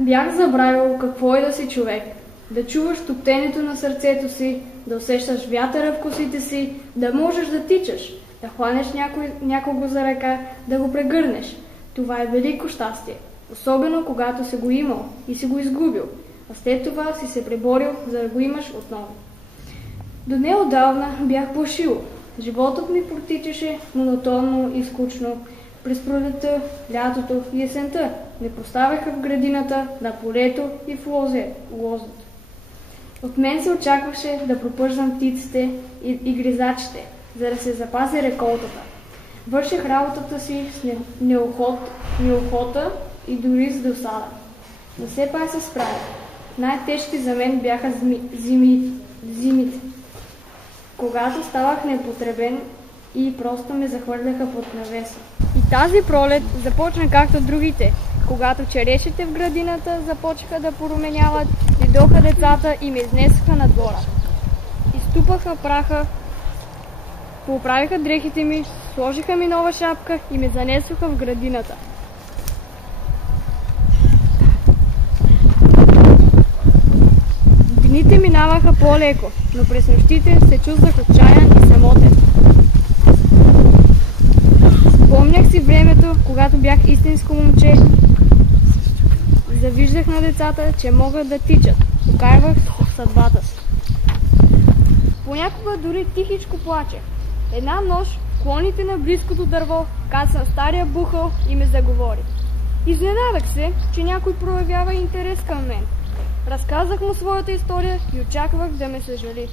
Бях забравил какво е да си човек, да чуваш топтенето на сърцето си, да усещаш вятъра в косите си, да можеш да тичаш, да хванеш някого за ръка, да го прегърнеш. Това е велико щастие, особено когато си го имал и си го изгубил, а след това си се преборил, за да го имаш отново. До неотдавна бях плашил. Животът ми протичаше монотонно и скучно. През пролетта, лятото и есента ме поставяха в градината, на полето и в лозото. От мен се очакваше да пропърждам птиците и гризачите, за да се запази реколтата. Върших работата си с неохота и дори с досада. Но все пак се справях. Най-тежки за мен бяха зимите, когато ставах непотребен и просто ме захвърляха под навеса. И тази пролет започна както другите, когато черешите в градината започнаха да поруменяват, дойдоха децата и ме изнесоха на двора. Изтупаха праха, поправиха дрехите ми, сложиха ми нова шапка и ме занесоха в градината. Дните минаваха по-леко, но през нощите се чувствах отчаян и самотен. Спомнях си времето, когато бях истинско момче. Завиждах на децата, че могат да тичат. Покайвах съдбата си. Понякога дори тихичко плачех. Една нощ в клоните на близкото дърво кацна стария бухъл и ме заговори. Изненадах се, че някой проявява интерес към мен. Разказах му своята история и очаквах да ме съжали.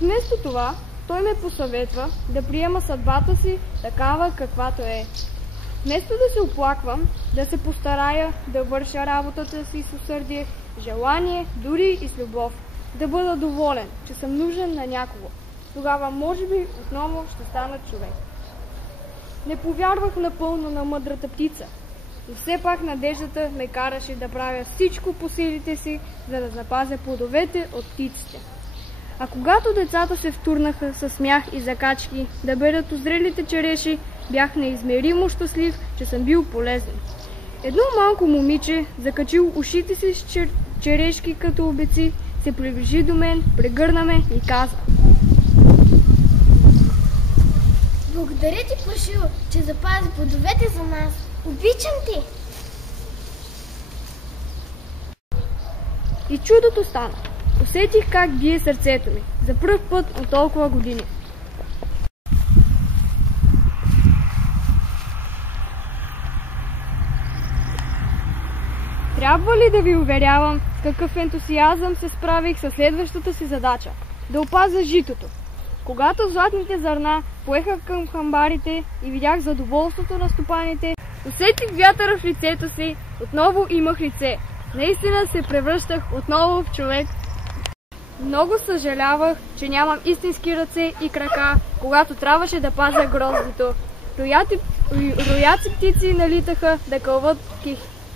Вместо това, той ме посъветва да приема съдбата си такава каквато е. Вместо да се оплаквам, да се постарая да върша работата си с усърдие, желание, дори и с любов. Да бъда доволен, че съм нужен на някого. Тогава може би отново ще стана човек. Не повярвах напълно на мъдрата птица, но все пак надеждата ме караше да правя всичко по силите си, за да запазя плодовете от птиците. А когато децата се втурнаха със смях и закачки да берат озрелите череши, бях неизмеримо щастлив, че съм бил полезен. Едно малко момиче, закачил ушите си с черешки като обеци, се приближи до мен, прегърна ме и каза: Благодаря ти, Плашил, че запази плодовете за нас. Обичам ти! И чудото стана. Усетих как бие сърцето ми. За пръв път от толкова години. Трябва ли да ви уверявам с какъв ентусиазъм се справих със следващата си задача – да опазя житото. Когато златните зърна поеха към хамбарите и видях задоволството на стопаните, усетих вятъра в лицето си, отново имах лице. Наистина се превръщах отново в човек. Много съжалявах, че нямам истински ръце и крака, когато трябваше да пазя гроздето. Рояци птици налитаха да кълват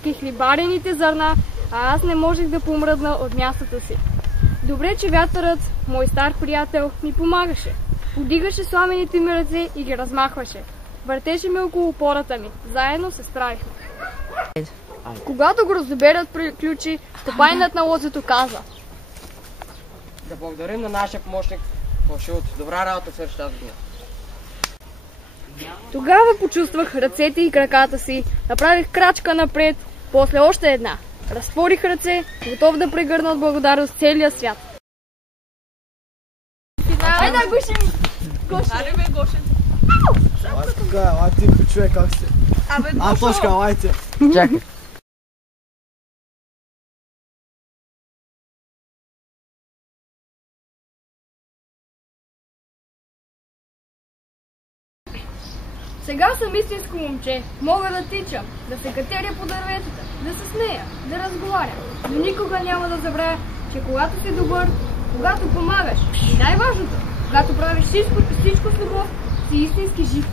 кихлибарените зърна, а аз не можех да помръдна от мястото си. Добре, че вятърът, мой стар приятел, ми помагаше. Подигаше сламените ми ръце и ги размахваше. Въртеше ме около пората ми. Заедно се справихме. Когато гроздоберът приключи, стопанинът на лозето каза: Да благодарим на нашия помощник Плашил. Добра работа свърши тази година. Тогава почувствах ръцете и краката си, направих крачка напред, после още една. Разтворих ръце, готов да прегърна от благодарност целия свят. Айде, Гошен! Аре бе, Гошен! Ай, ти човек, как сте? Абе, Тошка, лайте! Чакай. Сега съм истинско момче. Мога да тичам, да се катеря по дърветата, да се смея, да разговарям. Но никога няма да забравя, че когато си добър, когато помагаш и най-важното, когато правиш всичко с любов, си истински жив.